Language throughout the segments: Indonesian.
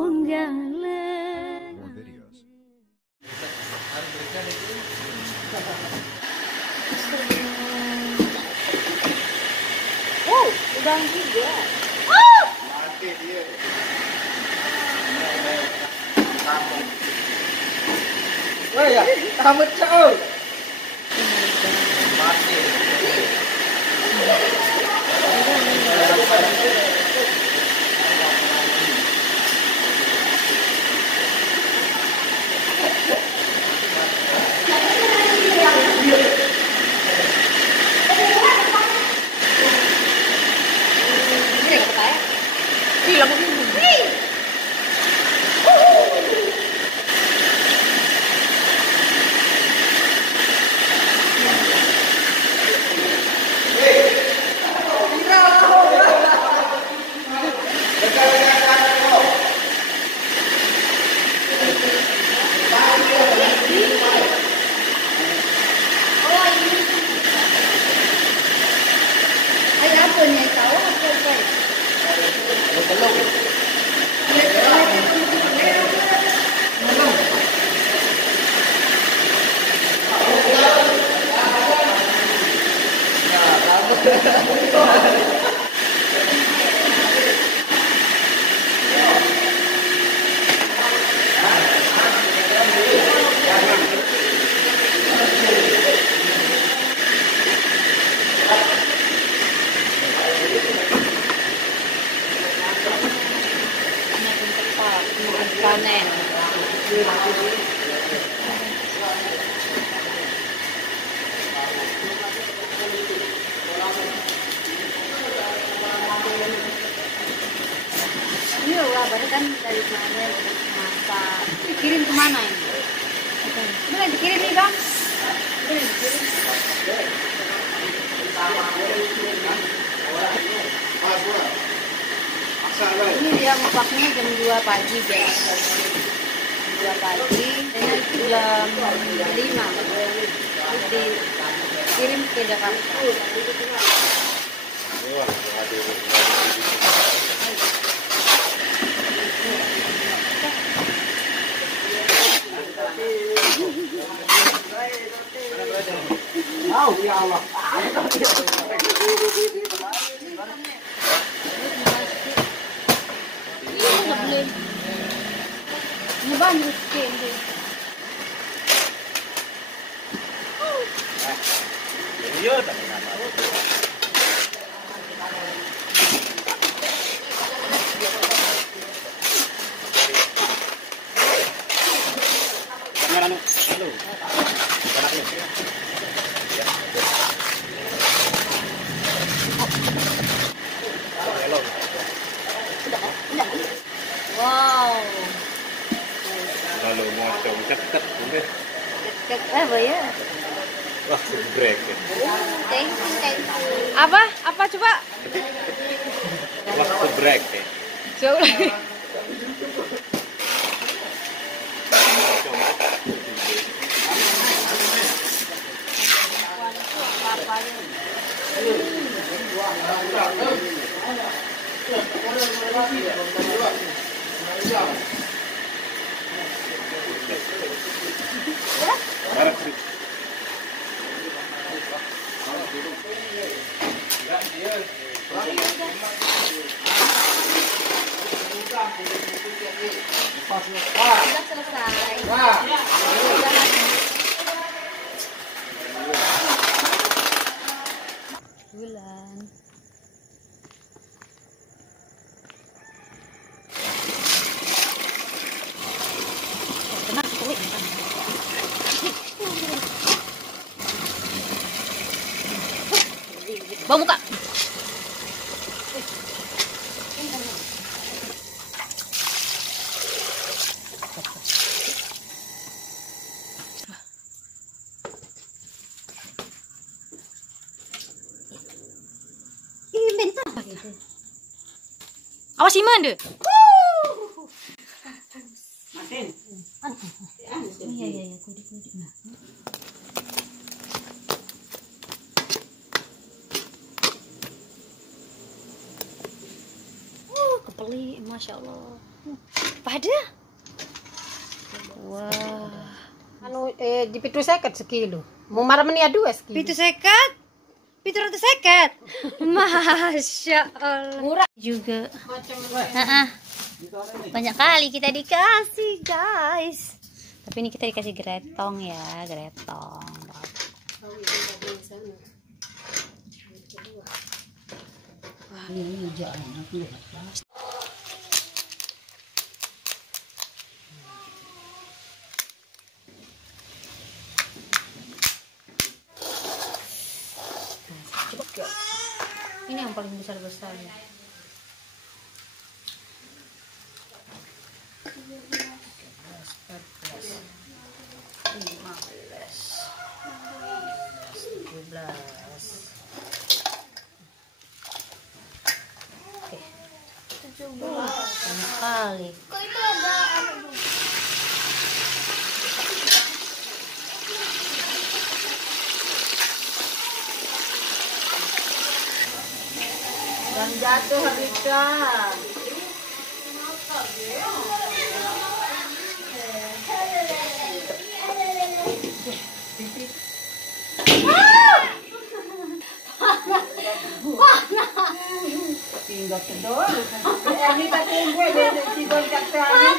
penggalan. Oh, udang juga. Mati dia. Wah ya, tamat cau. Mati. Panen. Ini lah, baru kan dari kemarin masak. Dikirim kemana ini? Boleh dikirim nih bang? Boleh dikirim. Ini dia mupaknya jam 2 pagi guys. Jam 2 pagi, dan itu jam 5. Terus dikirim ke Jakarta. Ya Allah. Ini banyak sekali. Iya, tak nama. Wow. Lalu mocong deket ini. Deket apa ya? Wah, break. Thank you. Apa? Apa coba? Waktu break ya. Coba. Sudah selesai. Bulan. Tenang, tuh. Bawa muka. Awas iman deh. Masin. Iya, kudik. Nah. Kepeli, masya Allah. Pada. Wah. Anu di pitu seket sekilo. Mau marah meni adu sekilo. Pitu seket. 750. Masya Allah. Murah Juga. macam Banyak kali kita dikasih, guys. Tapi ini kita dikasih gretong ya, gretong. Wah, ini hijau enak nih. Ini yang paling besar-besar ya. Banyak kali. Kok itu ada dan jatuh Rika. Tinggal kedor. Ini tak gue jadi si goncak tadi.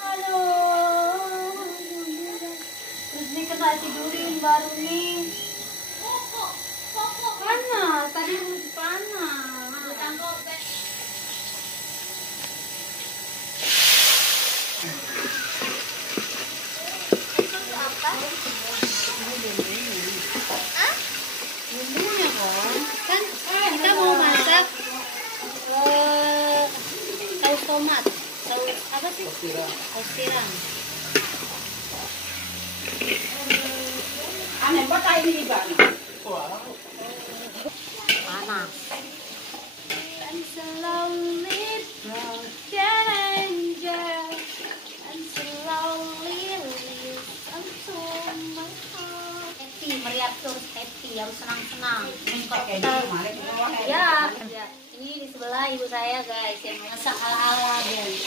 Aduh. Terus ini kena tidurin baru nih. Panas, tadi panas. Bumbunya kan kita mau masak saus tomat, saus apa sih? Saus tiram. Aneh banget ini juga. Panas. And slowly broken angel, and slowly leads unto my heart. Happy, meriah terus happy, harus senang-senang. Ya, ini di sebelah ibu saya guys yang masak ala-ala guys.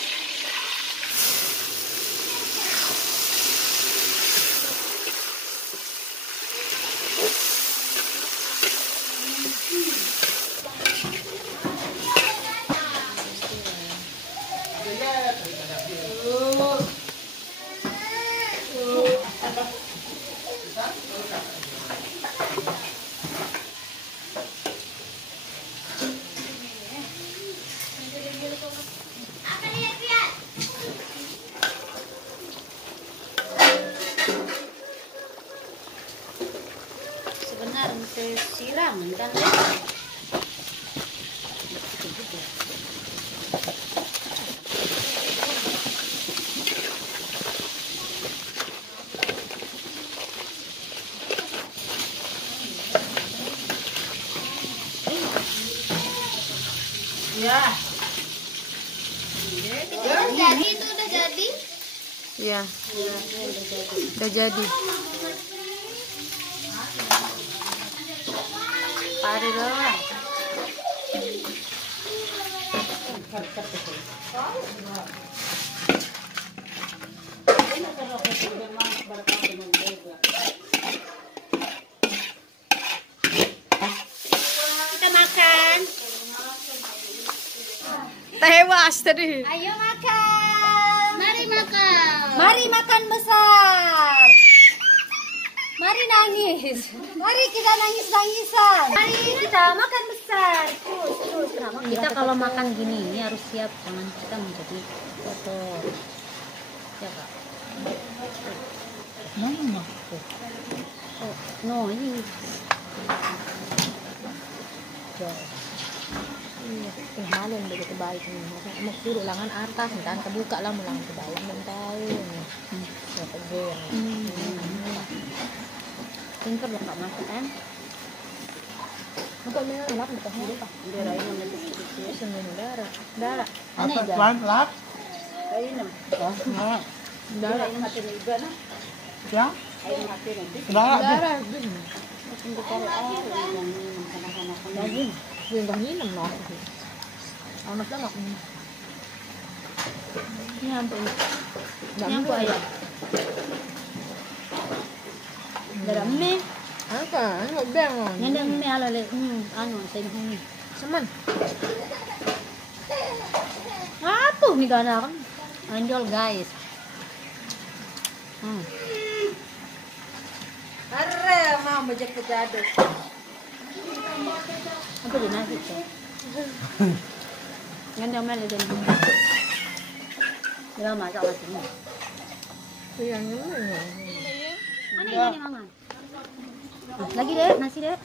Sebenarnya siram kan Ya. jadi itu udah jadi. Ya. Udah jadi. Pare doang. Kita makan. Tewas tadi. Ayo makan. Mari makan. Mari makan besar. Mari nangis. Mari kita nangis-nangisan. Mari kita makan besar. Terus. Kita kalau makan gini ini harus siap tangan kita menjadi kotor. Ya Kak. Mana Oh, no ini. Malu yang begitu baik nih. Mau suruh langan atas, dan kebuka lah mulang ke bawah dan tahu. Ya pegang. Pintar loh Kak masak kan? Untuk melap betul hidup ah. Darah ini nanti sedikit sembuh darah. Darah. Ano ito? Lap? Ayun Oh, nga. darah ini mati iba na. Ya? Ayun mati na. Darah. Darah din. Hindi ko daging. Yung ganyan no. Anak lang ako. Nyampe. Nyampe ayam. Ada mie. Apa? Enggak bang. Ngene mie ala le. Anu sing ini. Seman. Apa nih kan? Anjol guys. Arre, mau bejek pejadas. Apa dia nasi tu? Ngene mie le den. Dia masak macam ni. Yang mana? Ini mama. Lagi dek, nasi dek.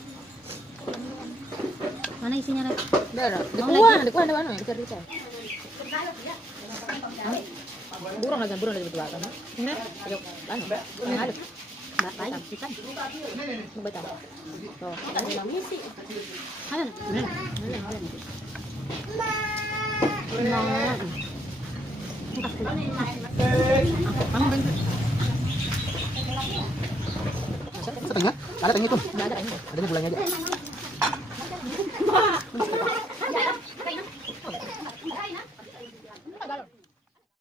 Mana isinya dek? Dah. Di kuah ada mana? Kita. Burung lagi berdua kan? Ini. Ayo, anu. Ayo. Mbak baik, ikan. Coba tambah. Tuh, ada misi. Mana? Setengah? Ada tengah itu? Enggak ada ini. Adanya bulannya aja.